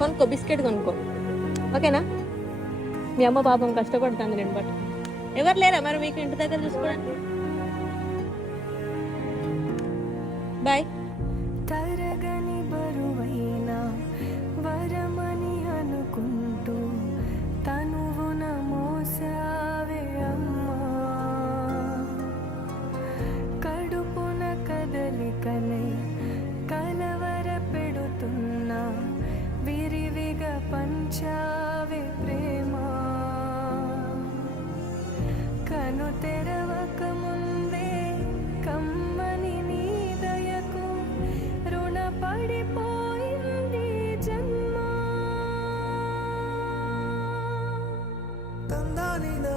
కొనుక్కో, బిస్కెట్ కొనుక్కో, ఓకేనా? మీ అమ్మ పాపం కష్టపడుతుంది నేను బట్ ఎవరు లేరా మరి మీకు ఇంటి దగ్గర చూసుకోవడానికి? బాయ్. తరగని బరువైన వరమని అనుకుంటూ తనువున మోసావే అమ్మా, కడుపున కదలికనే కలవర పెడుతున్నా విరివిగా పంచావే ప్రేమ, కను తెరవక ముందే కమ్మని నీ దయకు రుణపడిపోయింది జన్మ. తందానినా